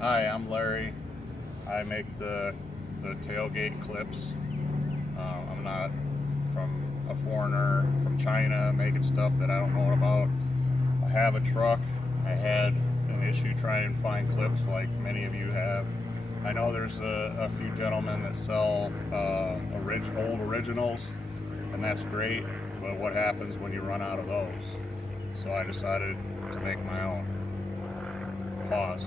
Hi, I'm Larry. I make the tailgate clips. I'm not from a foreigner from China making stuff that I don't know about. I have a truck. I had an issue trying to find clips like many of you have. I know there's a few gentlemen that sell old originals, and that's great, but what happens when you run out of those? So I decided to make my own. Pause.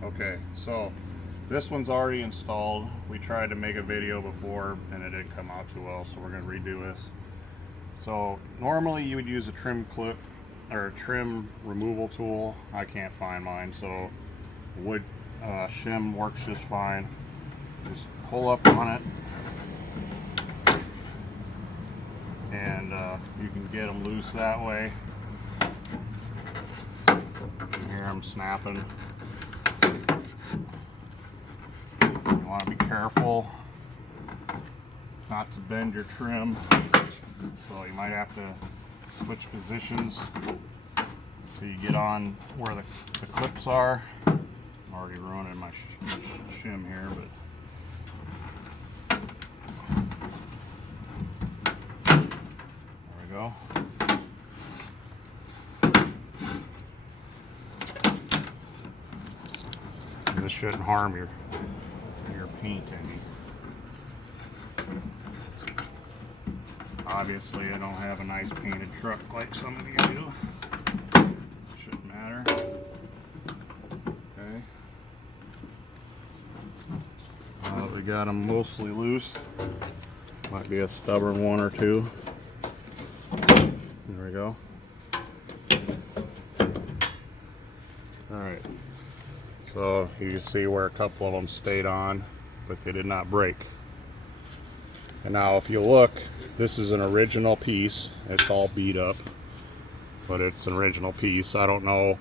Okay, so this one's already installed. We tried to make a video before and it didn't come out too well, so we're going to redo this. So normally you would use a trim clip or a trim removal tool. I can't find mine, so wood shim works just fine. Just pull up on it and you can get them loose that way. Here I'm snapping. You want to be careful not to bend your trim, so you might have to switch positions so you get on where the clips are. I'm already ruining my shim here, but there we go. This shouldn't harm your paint any. Obviously I don't have a nice painted truck like some of you do. Shouldn't matter. Okay. We got them mostly loose. Might be a stubborn one or two. There we go. Alright. So you can see where a couple of them stayed on, but they did not break. And now if you look, this is an original piece. It's all beat up, but it's an original piece. I don't know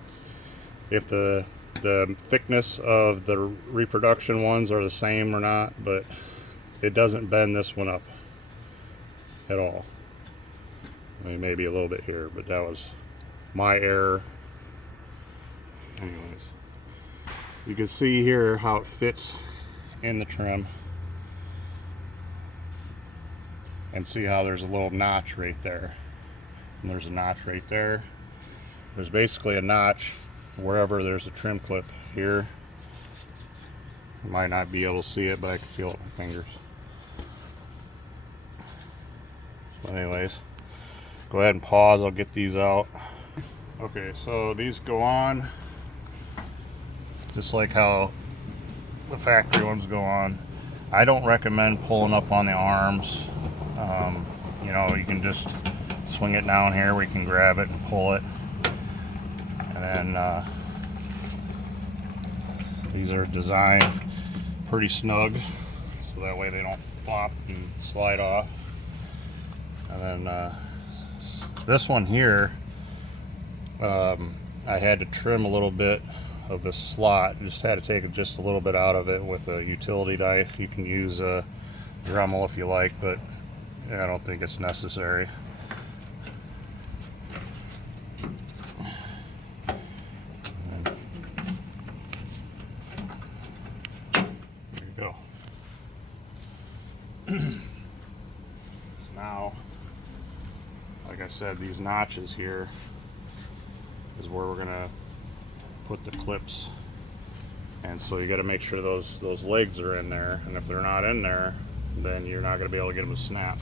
if the thickness of the reproduction ones are the same or not, but it doesn't bend this one up at all. I mean, maybe a little bit here, but that was my error. Anyways, you can see here how it fits in the trim, and see how there's a little notch right there, and there's a notch right there. There's basically a notch wherever there's a trim clip here. You might not be able to see it, but I can feel it with my fingers. So anyways, go ahead and pause. I'll get these out. Okay, so these go on just like how the factory ones go on. I don't recommend pulling up on the arms. You know, you can just swing it down here where you can grab it and pull it. And then these are designed pretty snug, so that way they don't flop and slide off. And then this one here, I had to trim a little bit of the slot. Just had to take just a little bit out of it with a utility knife. You can use a Dremel if you like, but I don't think it's necessary. There you go. So now, like I said, these notches here is where we're gonna put the clips, and so you got to make sure those legs are in there, and if they're not in there, then you're not going to be able to get them to snap.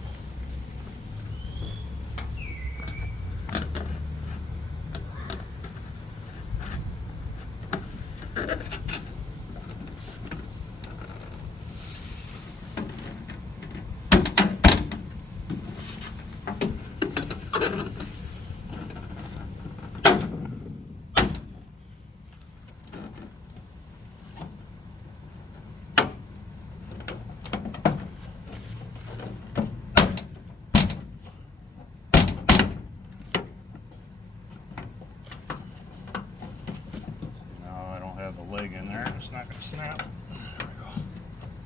Have the leg in there, it's not going to snap. There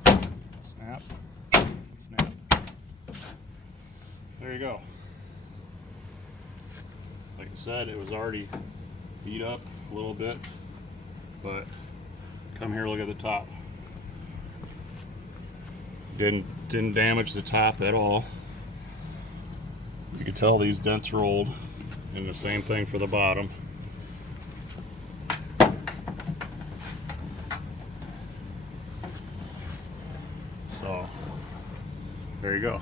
we go. Snap, snap. There you go. Like I said, it was already beat up a little bit. but come here, look at the top. Didn't damage the top at all. You can tell these dents rolled, and the same thing for the bottom. So there you go.